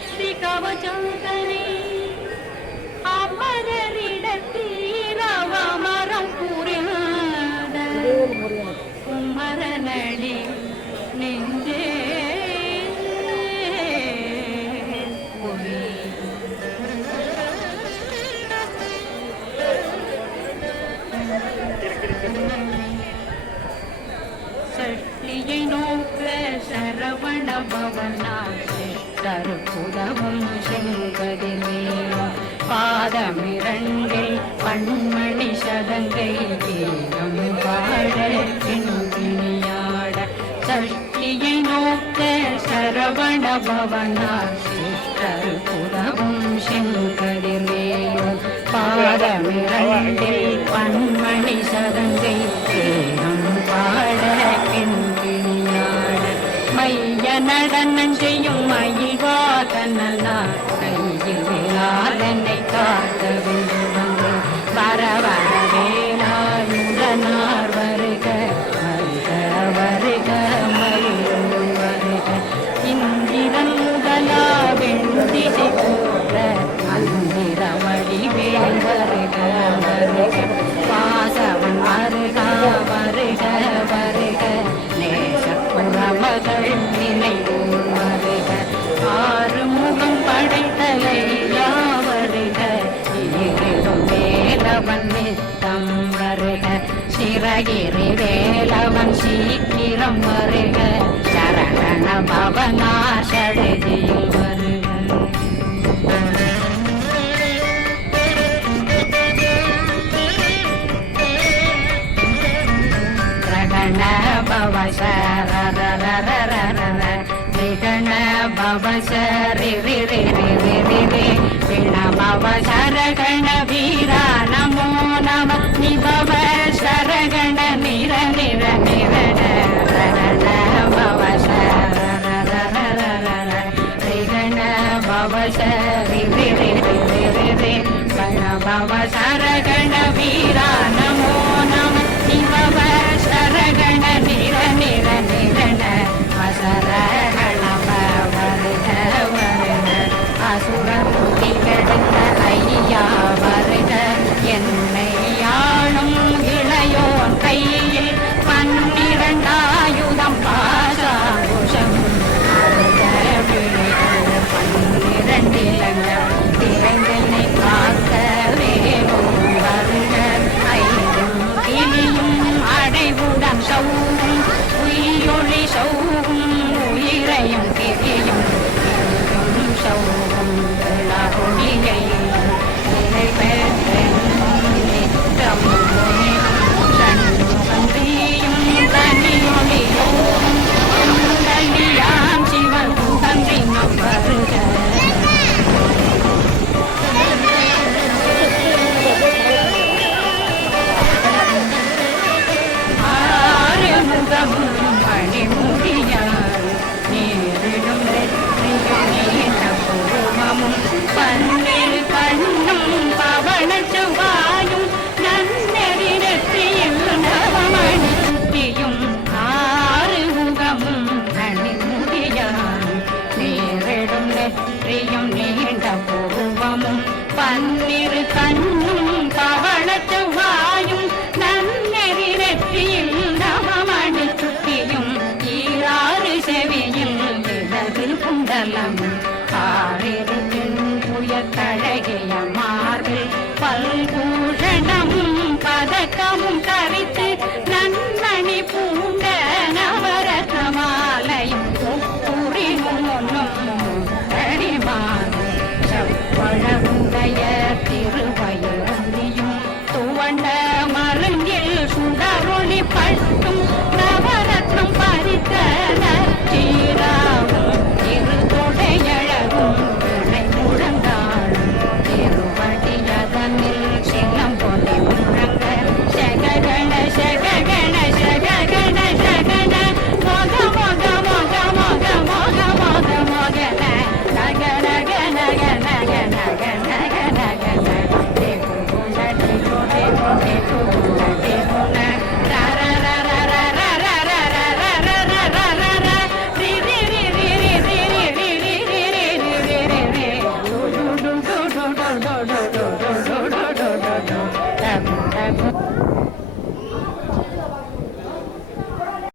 லட்சுமி கவசங்கரே அமரரிடத்தில் ரவமரம் புரியாத குமரனடி நெஞ்சே சஷ்டியை நோக்க சரவண பவனா கருப்புதவும் செங்கதிர்வேலா பாதமிரண்டில் பண்மணி சதங்கை வீரம் பாட பிணியாட சஷ்டியை நோக்க சரவண பவனா கருப்புதவும் செங்கதிர்வேலா பாதமிரண்டில் பண்மணி சதங்கை வீரம் பாட மைய நடனம் செய்யும் la la அழகிரி வேலவன் சீக்கிரம் வருக சரண பவனாசடைதியில் வருக கிரகண பவசரண கிரகண பவசரி பிணபவசரண வீரா நமோ நம நிபவ பவச பணபவ சரகண வீரா நமோ நம சிவ தன்னிரு கண்ணும் பவளத்து வாயும் நன்னெறி நெற்றியில் நவமணி சுத்தியும் ஈராறு செவியும் விலகு Bye.